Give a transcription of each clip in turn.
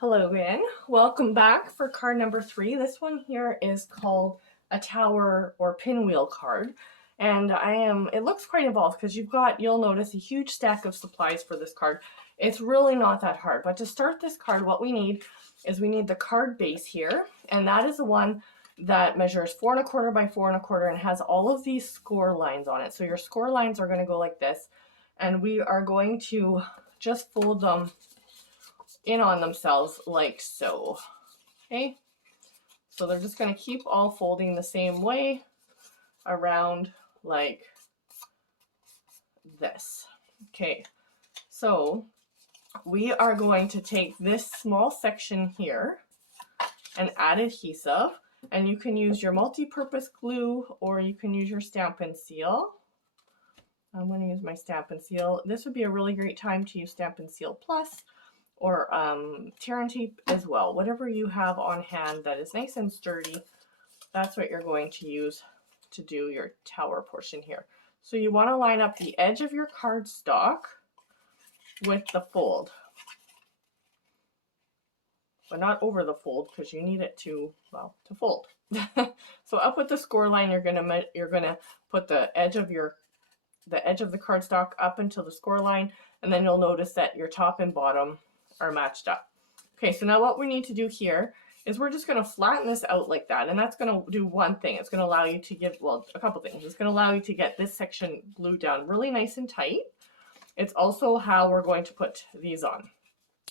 Hello again. Welcome back for card number 3. This one here is called a tower or pinwheel card. And it looks quite involved because you'll notice a huge stack of supplies for this card. It's really not that hard. But to start this card, what we need is we need the card base here. And that is the one that measures 4 1/4 by 4 1/4 and has all of these score lines on it. So your score lines are going to go like this. And we are going to just fold them in on themselves like so. Okay, so they're just going to keep all folding the same way around like this. Okay, so we are going to take this small section here and add adhesive, and you can use your multi-purpose glue or you can use your Stampin Seal. I'm going to use my Stampin Seal. This would be a really great time to use Stampin Seal Plus or tear and tape as well. Whatever you have on hand that is nice and sturdy, that's what you're going to use to do your tower portion here. So you want to line up the edge of your cardstock with the fold, but not over the fold because you need it to fold. So up with the score line, you're gonna put the edge of the cardstock up until the score line, and then you'll notice that your top and bottom are matched up. Okay, so now what we need to do here is we're just going to flatten this out like that, and that's going to do one thing. It's going to allow you to give, well, a couple things. It's going to allow you to get this section glued down really nice and tight. It's also how we're going to put these on.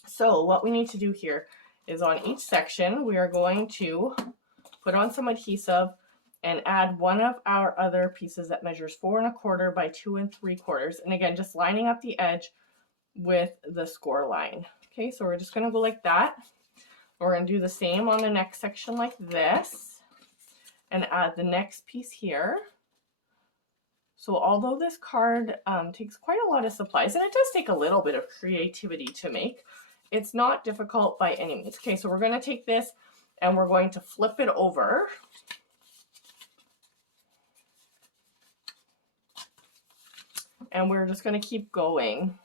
So what we need to do here is on each section, we are going to put on some adhesive and add one of our other pieces that measures 4 1/4 by 2 3/4. And again, just lining up the edge with the score line. Okay, so we're just going to go like that. We're going to do the same on the next section like this and add the next piece here. So although this card takes quite a lot of supplies, and it does take a little bit of creativity to make, it's not difficult by any means. Okay, so we're going to take this and we're going to flip it over. And we're just going to keep going.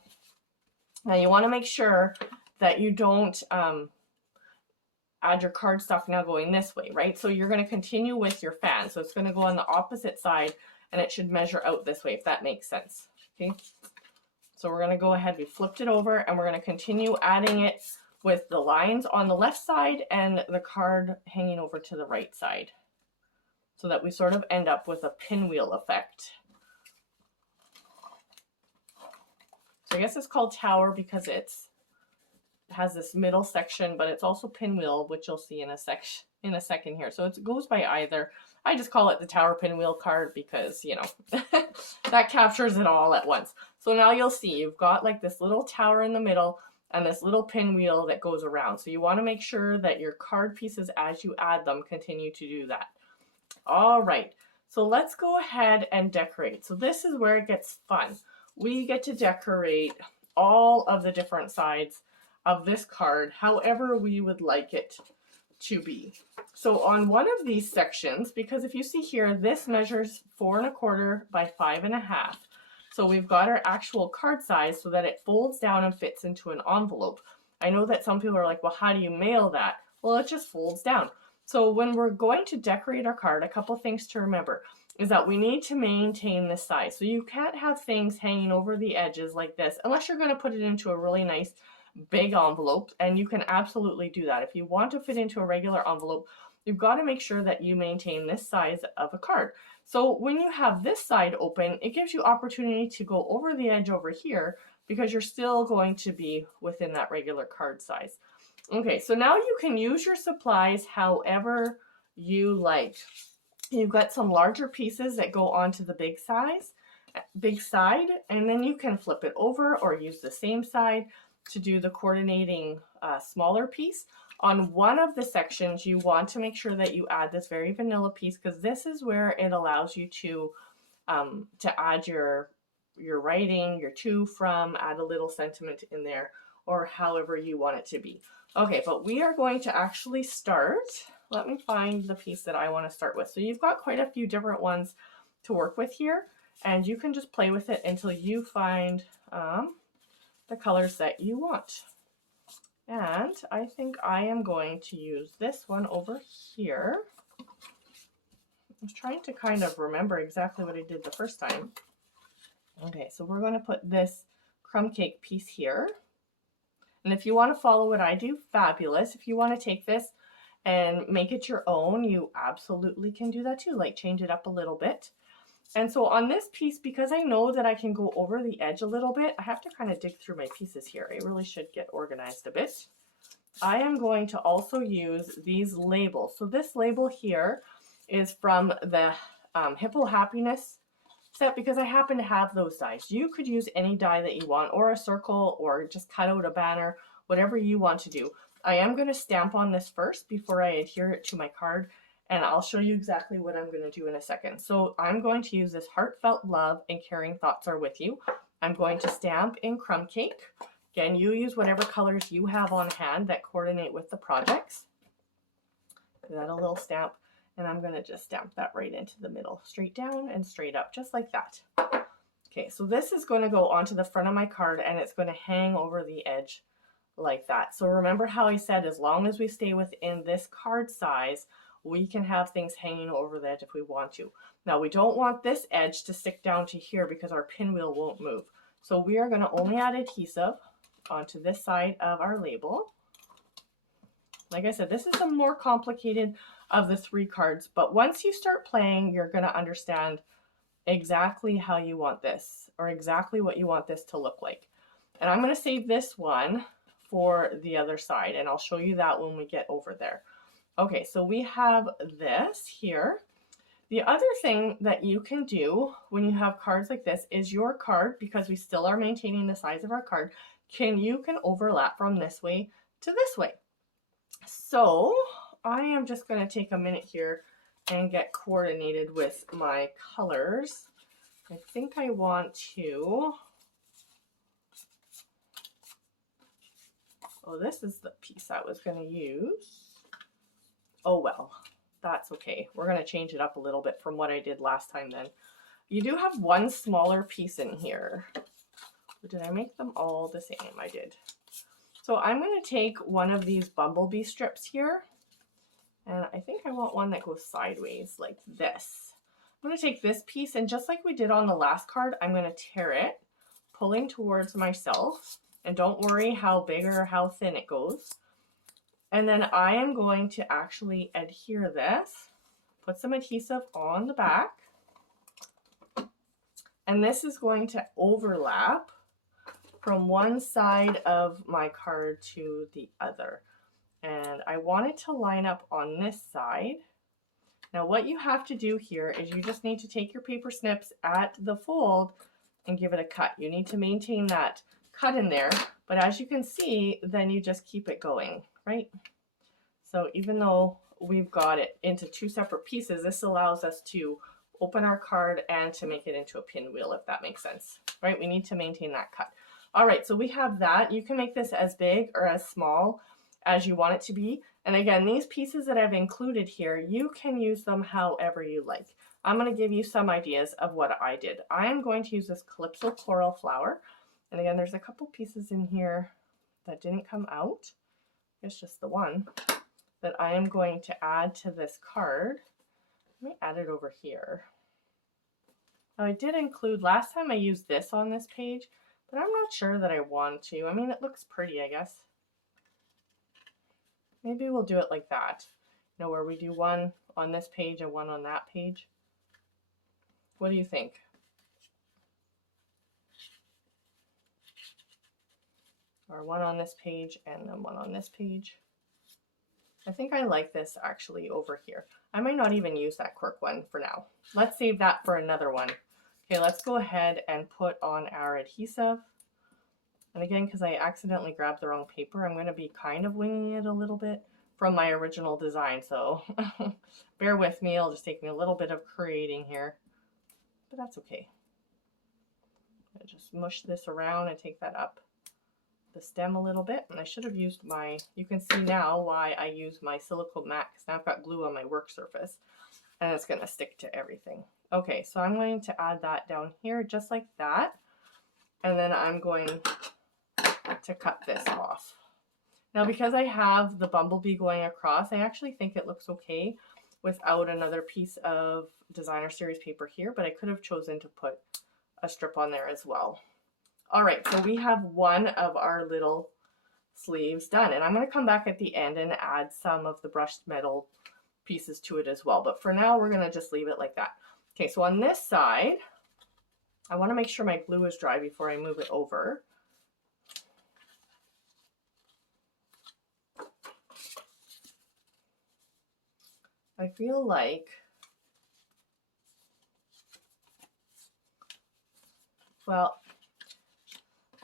Now you want to make sure that you don't add your cardstock now going this way, right? So you're going to continue with your fan. So it's going to go on the opposite side and it should measure out this way, if that makes sense. Okay. So we're going to go ahead, we flipped it over, and we're going to continue adding it with the lines on the left side and the card hanging over to the right side, so that we sort of end up with a pinwheel effect. So I guess it's called tower because it has this middle section, but it's also pinwheel, which you'll see in a second here. So it goes by either. I just call it the tower pinwheel card because, you know, that captures it all at once. So now you'll see you've got like this little tower in the middle and this little pinwheel that goes around. So you want to make sure that your card pieces, as you add them, continue to do that. All right, so let's go ahead and decorate. So this is where it gets fun. We get to decorate all of the different sides of this card however we would like it to be. So on one of these sections, because if you see here, this measures 4 1/4 by 5 1/2. So we've got our actual card size so that it folds down and fits into an envelope. I know that some people are like, well, how do you mail that? Well, it just folds down. So when we're going to decorate our card, a couple things to remember is that we need to maintain this size. So you can't have things hanging over the edges like this unless you're going to put it into a really nice big envelope, and you can absolutely do that. If you want to fit into a regular envelope, you've got to make sure that you maintain this size of a card. So when you have this side open, it gives you opportunity to go over the edge over here because you're still going to be within that regular card size. Okay, so now you can use your supplies however you like. You've got some larger pieces that go onto the big side, and then you can flip it over or use the same side to do the coordinating smaller piece. On one of the sections, you want to make sure that you add this very vanilla piece because this is where it allows you to add your writing, your to, from, add a little sentiment in there, or however you want it to be. Okay, but we are going to actually start. Let me find the piece that I want to start with. So you've got quite a few different ones to work with here, and you can just play with it until you find the colors that you want. And I think I am going to use this one over here. I was trying to kind of remember exactly what I did the first time. Okay, so we're going to put this crumb cake piece here. And if you want to follow what I do, fabulous. If you want to take this and make it your own, you absolutely can do that too, like change it up a little bit. And so on this piece, because I know that I can go over the edge a little bit, I have to kind of dig through my pieces here. I really should get organized a bit. I am going to also use these labels. So this label here is from the Hippo Happiness set because I happen to have those dies. You could use any die that you want, or a circle, or just cut out a banner, whatever you want to do. I am going to stamp on this first before I adhere it to my card, and I'll show you exactly what I'm going to do in a second. So I'm going to use this Heartfelt Love and Caring Thoughts Are With You. I'm going to stamp in crumb cake. Again, you use whatever colors you have on hand that coordinate with the projects. Give that a little stamp, and I'm going to just stamp that right into the middle, straight down and straight up, just like that. Okay, so this is going to go onto the front of my card, and it's going to hang over the edge like that. So remember how I said as long as we stay within this card size, we can have things hanging over the edge if we want to. Now we don't want this edge to stick down to here because our pinwheel won't move. So we are going to only add adhesive onto this side of our label. Like I said, this is the more complicated of the 3 cards, but once you start playing, you're going to understand exactly how you want this, or exactly what you want this to look like. And I'm going to save this one for the other side, and I'll show you that when we get over there. Okay, so we have this here. The other thing that you can do when you have cards like this is your card, because we still are maintaining the size of our card, you can overlap from this way to this way. So I am just going to take a minute here and get coordinated with my colors. I think I want to, oh, this is the piece I was going to use. Oh, well, that's okay. We're going to change it up a little bit from what I did last time then. You do have one smaller piece in here. Did I make them all the same? I did. So I'm going to take one of these bumblebee strips here. And I think I want one that goes sideways like this. I'm going to take this piece, and just like we did on the last card, I'm going to tear it, pulling towards myself. And don't worry how big or how thin it goes. And then I am going to actually adhere this, put some adhesive on the back, and this is going to overlap from one side of my card to the other. And I want it to line up on this side. Now what you have to do here is you just need to take your paper snips at the fold and give it a cut. You need to maintain that cut in there, but as you can see, then you just keep it going, right? So even though we've got it into 2 separate pieces, this allows us to open our card and to make it into a pinwheel, if that makes sense, right? We need to maintain that cut. All right, so we have that. You can make this as big or as small as you want it to be. And again, these pieces that I've included here, you can use them however you like. I'm going to give you some ideas of what I did. I am going to use this Calypso Coral Flower. And again, there's a couple pieces in here that didn't come out. It's just the one that I am going to add to this card. Let me add it over here. Now I did include, last time I used this on this page, but I'm not sure that I want to. I mean, it looks pretty, I guess. Maybe we'll do it like that. You know, where we do one on this page and one on that page. What do you think? Or one on this page and then one on this page. I think I like this actually over here. I might not even use that cork one for now. Let's save that for another one. Okay, let's go ahead and put on our adhesive. And again, because I accidentally grabbed the wrong paper, I'm going to be kind of winging it a little bit from my original design. So bear with me. It'll just take me a little bit of creating here, but that's okay. I just mush this around and take that up the stem a little bit. And I should have used my, you can see now why I use my silicone mat, because now I've got glue on my work surface and it's going to stick to everything. Okay, so I'm going to add that down here just like that. And then I'm going to cut this off. Now because I have the bumblebee going across, I actually think it looks okay without another piece of designer series paper here, but I could have chosen to put a strip on there as well. All right, so we have one of our little sleeves done, and I'm going to come back at the end and add some of the brushed metal pieces to it as well, but for now we're going to just leave it like that. Okay, so on this side, I want to make sure my glue is dry before I move it over. I feel like, well,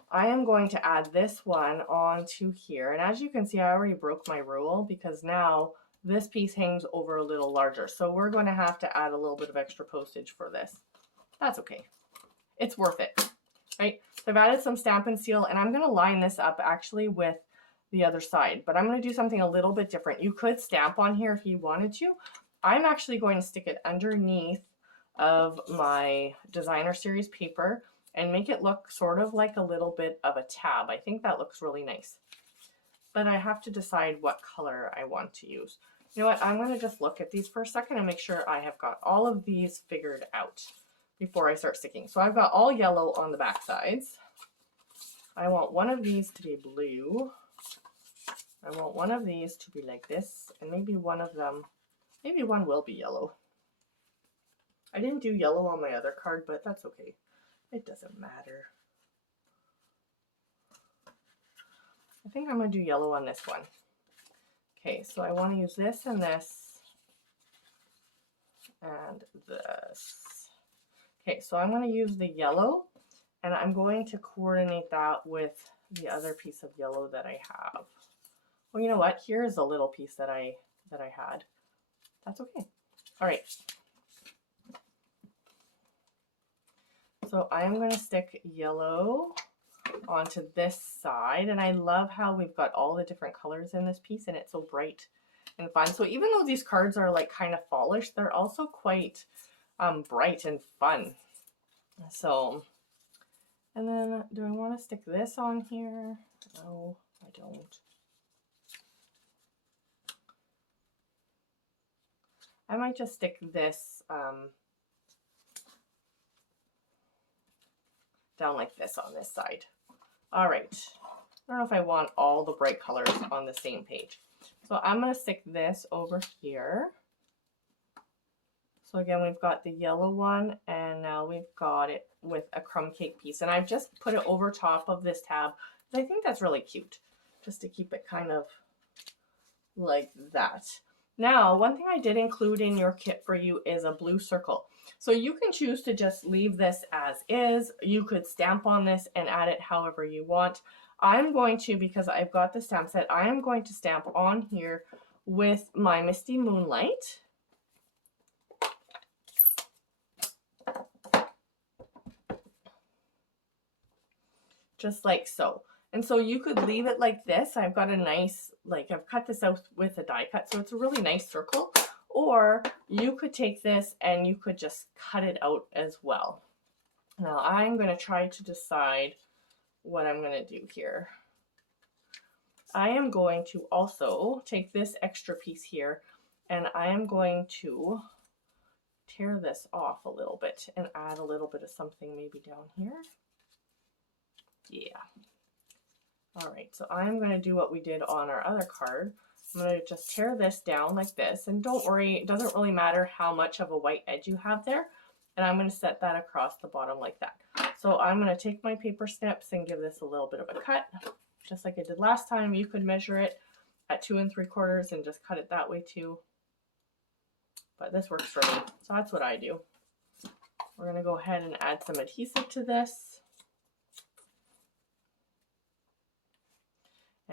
I am going to add this one onto here, and as you can see, I already broke my rule because now this piece hangs over a little larger, so we're going to have to add a little bit of extra postage for this. That's okay. It's worth it, right? So I've added some Stampin' Seal, and I'm going to line this up actually with the other side, but I'm going to do something a little bit different. You could stamp on here if you wanted to. I'm actually going to stick it underneath of my designer series paper and make it look sort of like a little bit of a tab. I think that looks really nice, but I have to decide what color I want to use. You know what, I'm going to just look at these for a second and make sure I have got all of these figured out before I start sticking. So I've got all yellow on the back sides. I want one of these to be blue. I want one of these to be like this, and maybe one of them, maybe one will be yellow. I didn't do yellow on my other card, but that's okay. It doesn't matter. I think I'm going to do yellow on this one. Okay, so I want to use this and this and this. Okay, so I'm going to use the yellow, and I'm going to coordinate that with the other piece of yellow that I have. Well, you know what? Here's a little piece that I had. That's okay. All right. So I'm going to stick yellow onto this side, and I love how we've got all the different colors in this piece, and it's so bright and fun. So even though these cards are like kind of fallish, they're also quite bright and fun. So, and then do I want to stick this on here? No, I don't. I might just stick this down like this on this side. All right. I don't know if I want all the bright colors on the same page. So I'm going to stick this over here. So again, we've got the yellow one, and now we've got it with a crumb cake piece. And I've just put it over top of this tab, because I think that's really cute, just to keep it kind of like that. Now, one thing I did include in your kit for you is a blue circle. So you can choose to just leave this as is. You could stamp on this and add it however you want. I'm going to, because I've got the stamp set, I am going to stamp on here with my Misty Moonlight. Just like so. And so you could leave it like this. I've got a nice, like I've cut this out with a die cut, so it's a really nice circle. Or you could take this and you could just cut it out as well. Now I'm going to try to decide what I'm going to do here. I am going to also take this extra piece here, and I am going to tear this off a little bit and add a little bit of something maybe down here. Yeah. All right, so I'm going to do what we did on our other card. I'm going to just tear this down like this, and don't worry, it doesn't really matter how much of a white edge you have there. And I'm going to set that across the bottom like that. So I'm going to take my paper snips and give this a little bit of a cut, just like I did last time. You could measure it at 2 3/4 and just cut it that way too. But this works for me, so that's what I do. We're going to go ahead and add some adhesive to this.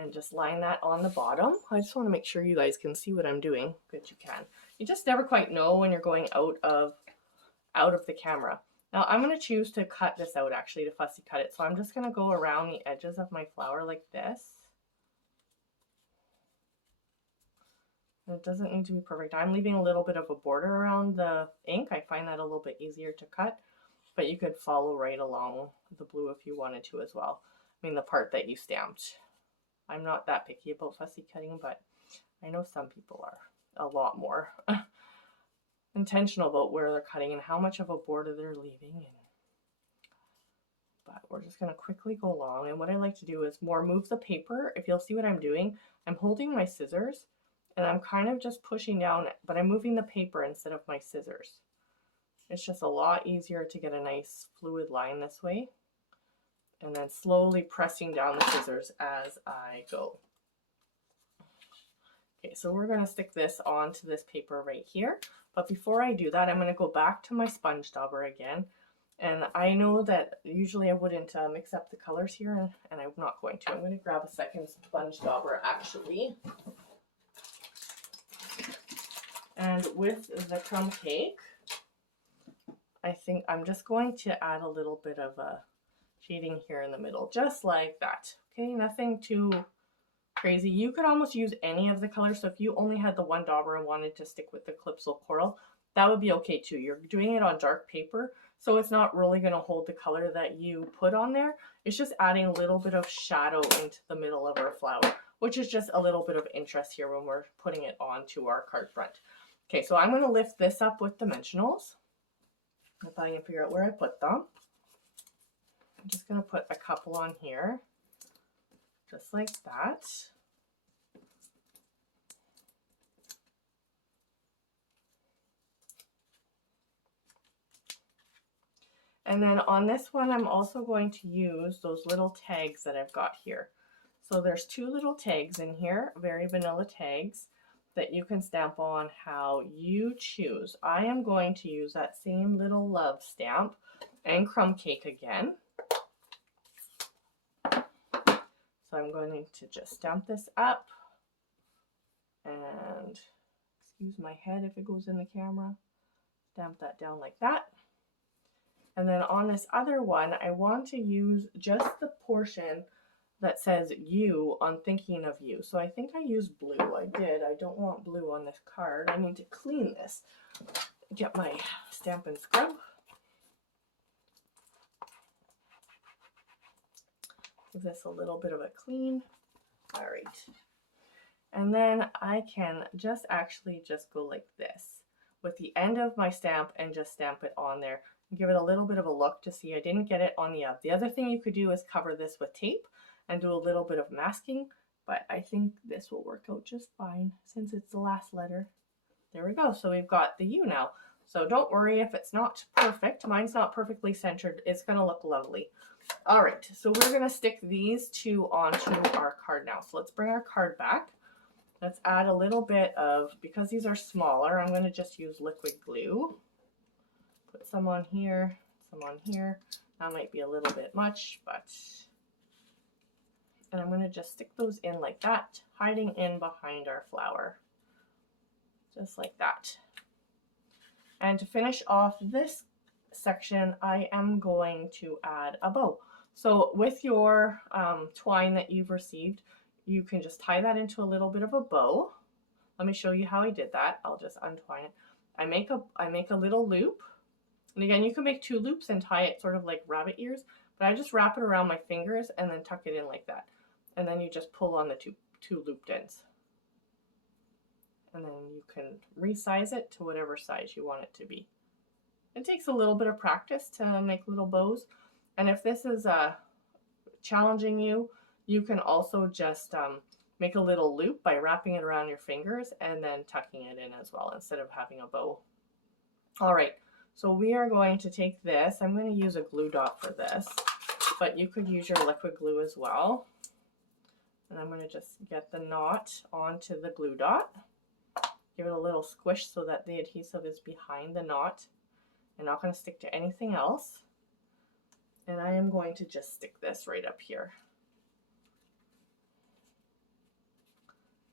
And just line that on the bottom. I just want to make sure you guys can see what I'm doing. Good, you can. You just never quite know when you're going out of the camera. Now I'm going to choose to cut this out, actually, to fussy cut it. So I'm just going to go around the edges of my flower like this. And it doesn't need to be perfect. I'm leaving a little bit of a border around the ink. I find that a little bit easier to cut, but you could follow right along the blue if you wanted to as well. I mean, the part that you stamped. I'm not that picky about fussy cutting, but I know some people are a lot more intentional about where they're cutting and how much of a border they're leaving. But we're just going to quickly go along. And what I like to do is more move the paper. If you'll see what I'm doing, I'm holding my scissors and I'm kind of just pushing down, but I'm moving the paper instead of my scissors. It's just a lot easier to get a nice fluid line this way. And then slowly pressing down the scissors as I go. Okay, so we're going to stick this onto this paper right here. But before I do that, I'm going to go back to my sponge dauber again. And I know that usually I wouldn't mix up the colors here, and I'm not going to. I'm going to grab a second sponge dauber actually. And with the crumb cake, I think I'm just going to add a little bit of a shading here in the middle, just like that. Okay, nothing too crazy. You could almost use any of the colors. So if you only had the one dauber and wanted to stick with the Calypso Coral, that would be okay too. You're doing it on dark paper, so it's not really going to hold the color that you put on there. It's just adding a little bit of shadow into the middle of our flower, which is just a little bit of interest here when we're putting it onto our card front. Okay, so I'm going to lift this up with dimensionals. If I can figure out where I put them. I'm just going to put a couple on here, just like that. And then on this one, I'm also going to use those little tags that I've got here. So there's two little tags in here, very vanilla tags, that you can stamp on how you choose. I am going to use that same little love stamp and crumb cake again. So I'm going to just stamp this up, and excuse my head if it goes in the camera, stamp that down like that. And then on this other one, I want to use just the portion that says you on Thinking of You. So I think I used blue. I did. I don't want blue on this card. I need to clean this. Get my Stampin' scrub. Give this a little bit of a clean. All right. And then I can just actually just go like this with the end of my stamp and just stamp it on there. Give it a little bit of a look to see I didn't get it on the up. The other thing you could do is cover this with tape and do a little bit of masking, but I think this will work out just fine since it's the last letter. There we go. So we've got the U now. So don't worry if it's not perfect. Mine's not perfectly centered. It's going to look lovely. All right, so we're going to stick these two onto our card now. So let's bring our card back. Let's add a little bit of, because these are smaller, I'm going to just use liquid glue. Put some on here, some on here. That might be a little bit much, but... And I'm going to just stick those in like that, hiding in behind our flower. Just like that. And to finish off this section, I am going to add a bow. So with your twine that you've received, you can just tie that into a little bit of a bow. Let me show you how I did that. I'll just untwine it. I make a little loop. And again, you can make two loops and tie it sort of like rabbit ears, but I just wrap it around my fingers and then tuck it in like that. And then you just pull on the two looped ends. And then you can resize it to whatever size you want it to be. It takes a little bit of practice to make little bows. And if this is challenging you, you can also just make a little loop by wrapping it around your fingers and then tucking it in as well instead of having a bow. All right, so we are going to take this. I'm going to use a glue dot for this, but you could use your liquid glue as well. And I'm going to just get the knot onto the glue dot. Give it a little squish so that the adhesive is behind the knot. I'm not going to stick to anything else. And I am going to just stick this right up here.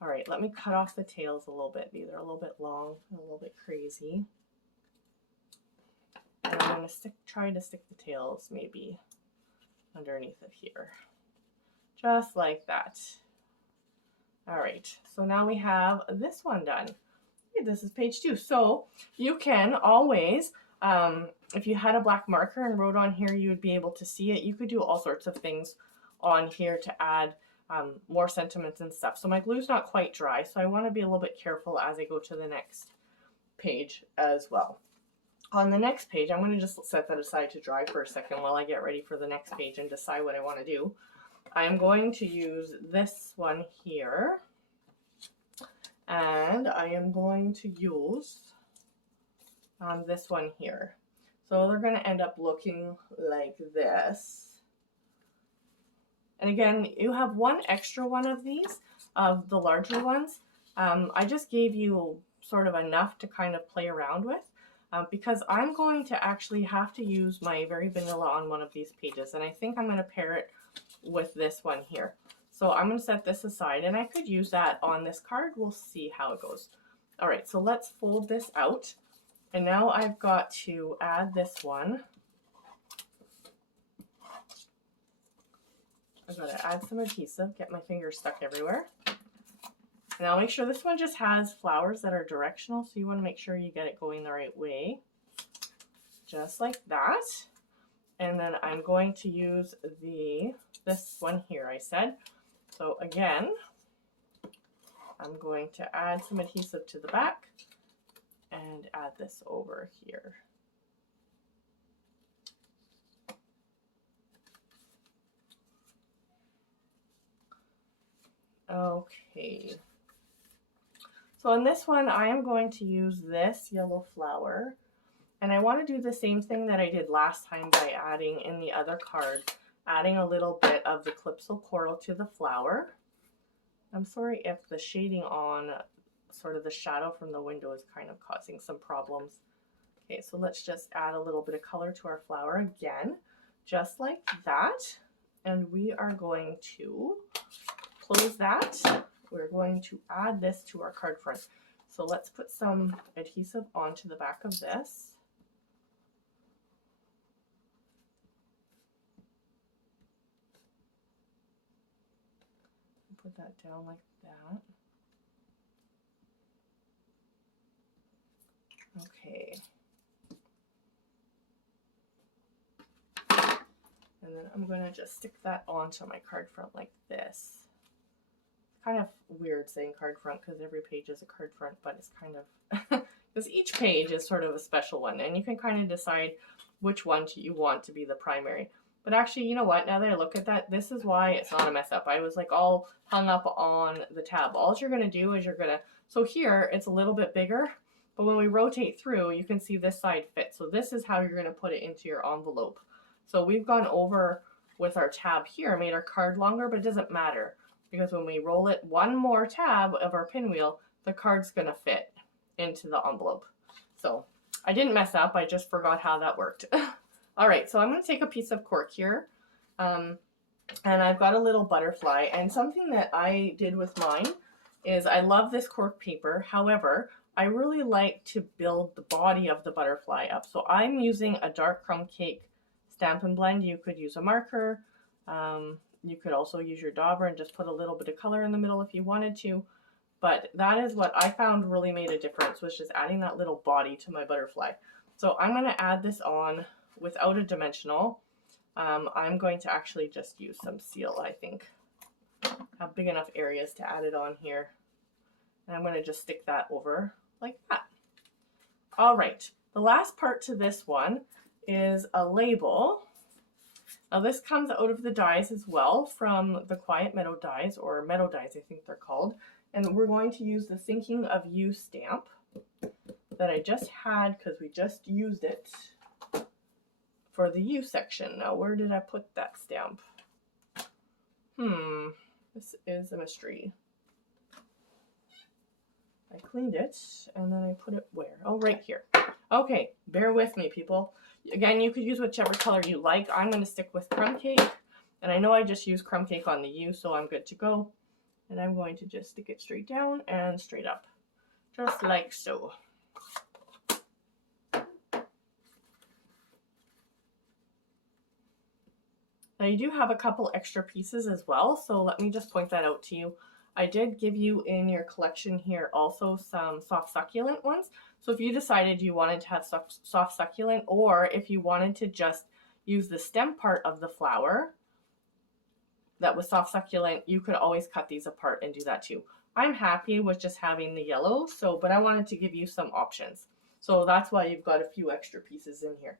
All right, let me cut off the tails a little bit. These are a little bit long and a little bit crazy. And I'm going to try to stick the tails maybe underneath of here. Just like that. All right, so now we have this one done. Okay, this is page 2. So you can always, if you had a black marker and wrote on here, you would be able to see it. You could do all sorts of things on here to add more sentiments and stuff. So my glue's not quite dry, so I want to be a little bit careful as I go to the next page as well. On the next page, I'm going to just set that aside to dry for a second while I get ready for the next page and decide what I want to do. I'm going to use this one here, and I am going to use this one here. So they're going to end up looking like this. And again, you have one extra one of these, of the larger ones. I just gave you sort of enough to kind of play around with. Because I'm going to actually have to use my Very Vanilla on one of these pages, and I think I'm going to pair it with this one here. So I'm going to set this aside, and I could use that on this card. We'll see how it goes. All right, so let's fold this out, and now I've got to add this one. I've got to add some adhesive, get my fingers stuck everywhere. And I'll make sure this one just has flowers that are directional, so you want to make sure you get it going the right way. Just like that. And then I'm going to use this one here, I said. So again, I'm going to add some adhesive to the back and add this over here. Okay. So on this one, I am going to use this yellow flower, and I want to do the same thing that I did last time by adding in the other card, adding a little bit of the Calypso Coral to the flower. I'm sorry if the shading on sort of the shadow from the window is kind of causing some problems. Okay, so let's just add a little bit of color to our flower again, just like that. And we are going to close that. We're going to add this to our card front. So let's put some adhesive onto the back of this. Put that down like that. Okay. And then I'm going to just stick that onto my card front like this. Kind of weird saying card front because every page is a card front, but it's kind of because each page is sort of a special one, and you can kind of decide which one you want to be the primary. But actually, you know what, now that I look at that, this is why it's not a mess up. I was like all hung up on the tab. All you're going to do is so here it's a little bit bigger, but when we rotate through, you can see this side fits. So this is how you're going to put it into your envelope. So we've gone over with our tab here, made our card longer, but it doesn't matter. Because when we roll it one more tab of our pinwheel, the card's going to fit into the envelope. So I didn't mess up, I just forgot how that worked. All right, so I'm going to take a piece of cork here, and I've got a little butterfly, and something that I did with mine is I love this cork paper. However, I really like to build the body of the butterfly up. So I'm using a dark crumb cake Stampin' blend. You could use a marker. You could also use your dauber and just put a little bit of color in the middle if you wanted to. But that is what I found really made a difference, was just adding that little body to my butterfly. So I'm going to add this on without a dimensional. I'm going to actually just use some seal, I think. Have big enough areas to add it on here. And I'm going to just stick that over like that. All right, the last part to this one is a label. Now this comes out of the dies as well, from the Quiet Meadow dies, or Meadow dies I think they're called. And we're going to use the Thinking of You stamp that I just had because we just used it for the U section. Now where did I put that stamp? This is a mystery. I cleaned it and then I put it where? Oh, right here. Okay, bear with me, people. Again, you could use whichever color you like. I'm going to stick with crumb cake, and I know I just used crumb cake on the U, so I'm good to go. And I'm going to just stick it straight down and straight up, just like so. Now you do have a couple extra pieces as well, so let me just point that out to you. I did give you in your collection here also some soft succulent ones. So if you decided you wanted to have soft succulent, or if you wanted to just use the stem part of the flower, that was soft succulent, you could always cut these apart and do that too. I'm happy with just having the yellow, so but I wanted to give you some options. So that's why you've got a few extra pieces in here.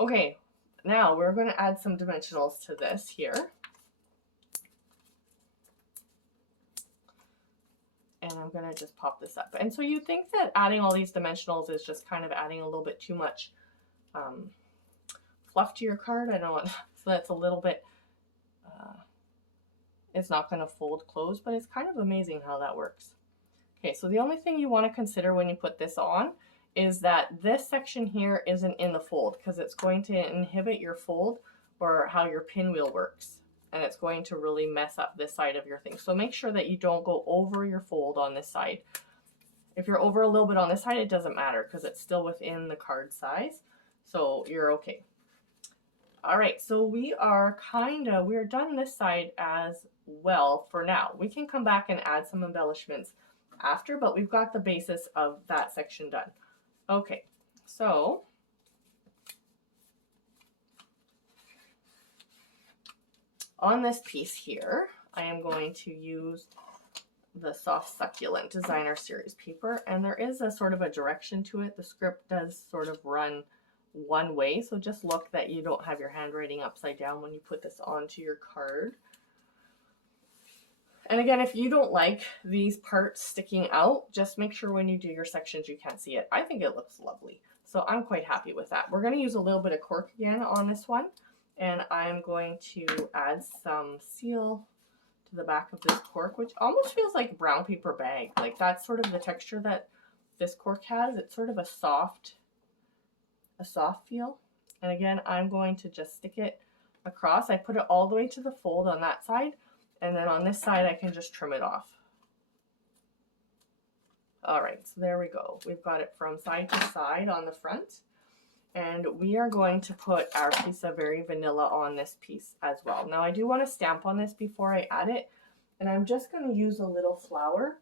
Okay, now we're going to add some dimensionals to this here. And I'm going to just pop this up. And so you think that adding all these dimensionals is just kind of adding a little bit too much fluff to your card. I don't, so that's a little bit, it's not going to fold closed, but it's kind of amazing how that works. Okay, so the only thing you want to consider when you put this on is that this section here isn't in the fold, because it's going to inhibit your fold or how your pinwheel works. And it's going to really mess up this side of your thing. So make sure that you don't go over your fold on this side. If you're over a little bit on this side, it doesn't matter because it's still within the card size. So you're okay. All right, so we're done this side as well for now. We can come back and add some embellishments after, but we've got the basis of that section done. Okay, so on this piece here, I am going to use the Soft Succulent Designer Series paper, and there is a sort of a direction to it. The script does sort of run one way, so just look that you don't have your handwriting upside down when you put this onto your card. And again, if you don't like these parts sticking out, just make sure when you do your sections you can't see it. I think it looks lovely, so I'm quite happy with that. We're going to use a little bit of cork again on this one, and I'm going to add some seal to the back of this cork, which almost feels like brown paper bag. Like that's sort of the texture that this cork has. It's sort of a soft feel. And again, I'm going to just stick it across. I put it all the way to the fold on that side, and then on this side I can just trim it off. All right, so there we go. We've got it from side to side on the front. And we are going to put our piece of Very Vanilla on this piece as well. Now I do want to stamp on this before I add it, and I'm just going to use a little flower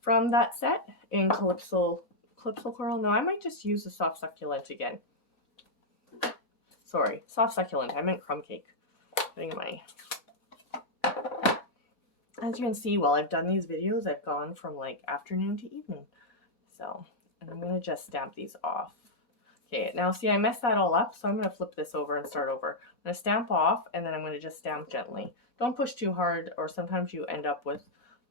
from that set in Calypso Coral. No, I might just use the Soft Succulent again. Sorry, Soft Succulent, I meant crumb cake. As you can see, while I've done these videos, I've gone from like afternoon to evening. So, and I'm going to just stamp these off. Okay, now see, I messed that all up, so I'm going to flip this over and start over. I'm going to stamp off, and then I'm going to just stamp gently. Don't push too hard, or sometimes you end up with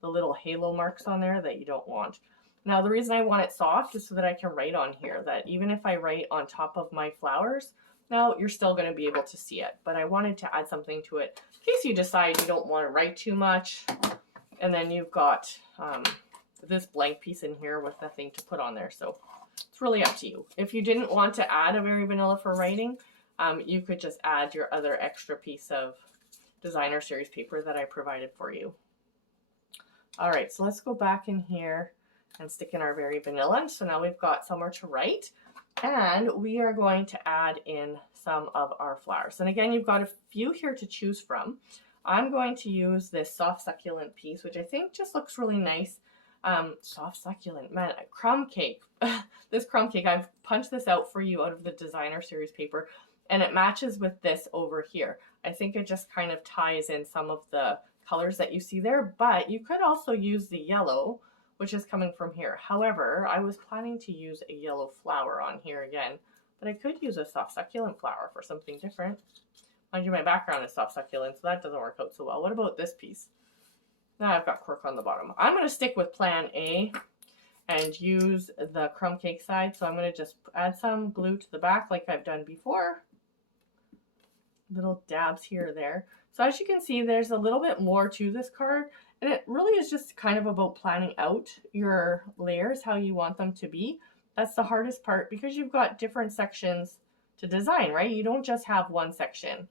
the little halo marks on there that you don't want. Now, the reason I want it soft is so that I can write on here, that even if I write on top of my flowers, now you're still going to be able to see it. But I wanted to add something to it in case you decide you don't want to write too much. And then you've got this blank piece in here with nothing to put on there. So it's really up to you. If you didn't want to add a Very Vanilla for writing, you could just add your other extra piece of Designer Series paper that I provided for you. All right, so let's go back in here and stick in our Very Vanilla. So now we've got somewhere to write, and we are going to add in some of our flowers. And again, you've got a few here to choose from. I'm going to use this Soft Succulent piece, which I think just looks really nice. Soft Succulent, man, crumb cake. This crumb cake, I've punched this out for you out of the Designer Series paper, and it matches with this over here. I think it just kind of ties in some of the colors that you see there, but you could also use the yellow, which is coming from here. However, I was planning to use a yellow flower on here again, but I could use a Soft Succulent flower for something different. Mind you, my background is Soft Succulent, so that doesn't work out so well. What about this piece? Now I've got cork on the bottom. I'm going to stick with plan A and use the crumb cake side. So I'm going to just add some glue to the back like I've done before. Little dabs here or there. So as you can see, there's a little bit more to this card, and it really is just kind of about planning out your layers, how you want them to be. That's the hardest part because you've got different sections to design, right? You don't just have one section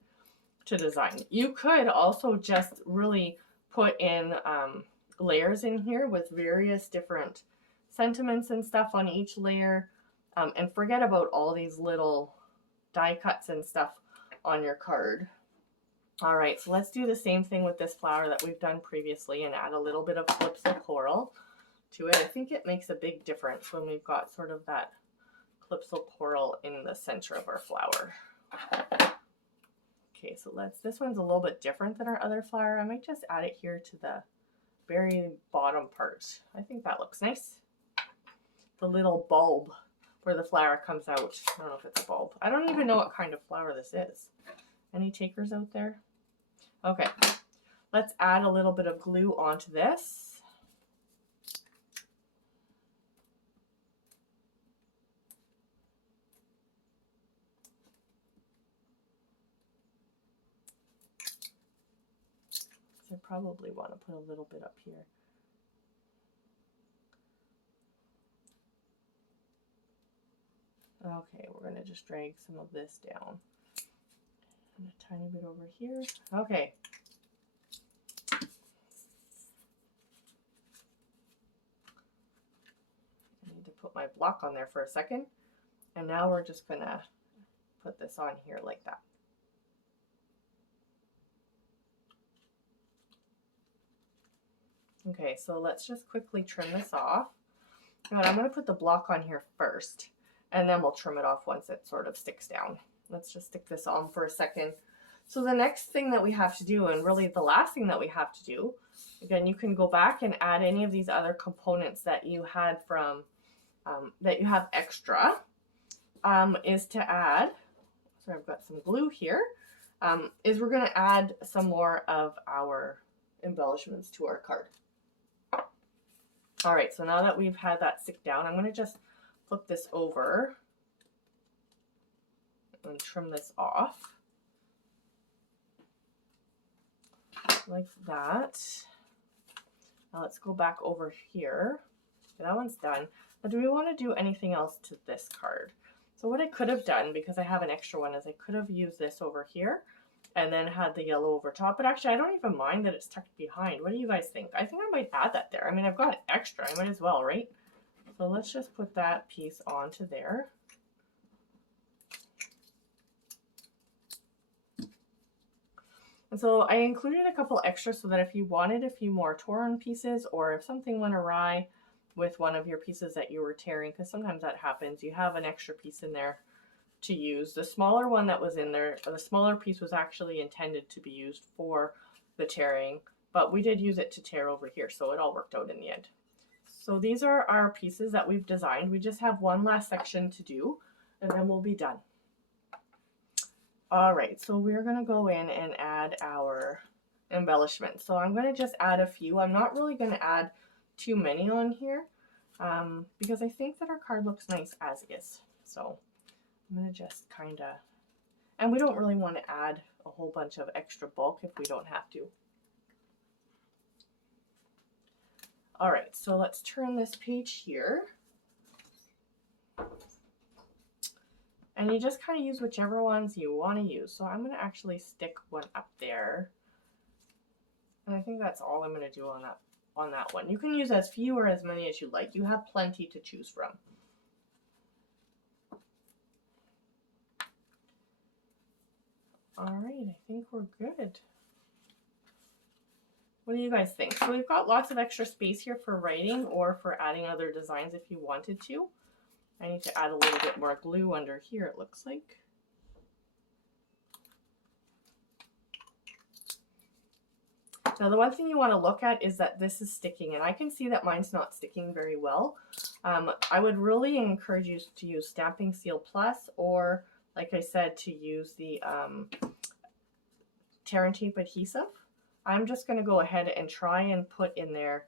to design. You could also just really put in layers in here with various different sentiments and stuff on each layer, and forget about all these little die cuts and stuff on your card. All right, so let's do the same thing with this flower that we've done previously and add a little bit of Calypso Coral to it. I think it makes a big difference when we've got sort of that Calypso Coral in the center of our flower. Okay, so this one's a little bit different than our other flower. I might just add it here to the very bottom part. I think that looks nice. The little bulb where the flower comes out. I don't know if it's a bulb. I don't even know what kind of flower this is. Any takers out there? Okay, let's add a little bit of glue onto this. I probably want to put a little bit up here. Okay, we're going to just drag some of this down. And a tiny bit over here. Okay. I need to put my block on there for a second. And now we're just going to put this on here like that. Okay, so let's just quickly trim this off. And I'm going to put the block on here first, and then we'll trim it off once it sort of sticks down. Let's just stick this on for a second. So the next thing that we have to do, and really the last thing that we have to do, again, you can go back and add any of these other components that you had from, that you have extra, is to add, so I've got some glue here, is we're going to add some more of our embellishments to our card. All right, so now that we've had that stick down, I'm going to just flip this over and trim this off like that. Now let's go back over here. Okay, that one's done. Now, do we want to do anything else to this card? So what I could have done, because I have an extra one, is I could have used this over here and then had the yellow over top. But actually, I don't even mind that it's tucked behind. What do you guys think? I think I might add that there. I mean, I've got extra. I might as well, right? So let's just put that piece onto there. And so I included a couple extras so that if you wanted a few more torn pieces, or if something went awry with one of your pieces that you were tearing, because sometimes that happens, you have an extra piece in there to use. The smaller one that was in there, the smaller piece was actually intended to be used for the tearing, but we did use it to tear over here, so it all worked out in the end. So these are our pieces that we've designed. We just have one last section to do, and then we'll be done. All right, so we're gonna go in and add our embellishments. So I'm gonna just add a few. I'm not really gonna add too many on here because I think that our card looks nice as is. So I'm going to just kind of, and we don't really want to add a whole bunch of extra bulk if we don't have to. All right, so let's turn this page here. And you just kind of use whichever ones you want to use. So I'm going to actually stick one up there. And I think that's all I'm going to do on that one. You can use as few or as many as you like. You have plenty to choose from. All right, I think we're good. What do you guys think? So we've got lots of extra space here for writing or for adding other designs if you wanted to. I need to add a little bit more glue under here, it looks like. Now the one thing you want to look at is that this is sticking, and I can see that mine's not sticking very well. I would really encourage you to use Stampin' Seal Plus, or like I said, to use the tear and tape adhesive. I'm just going to go ahead and try and put in there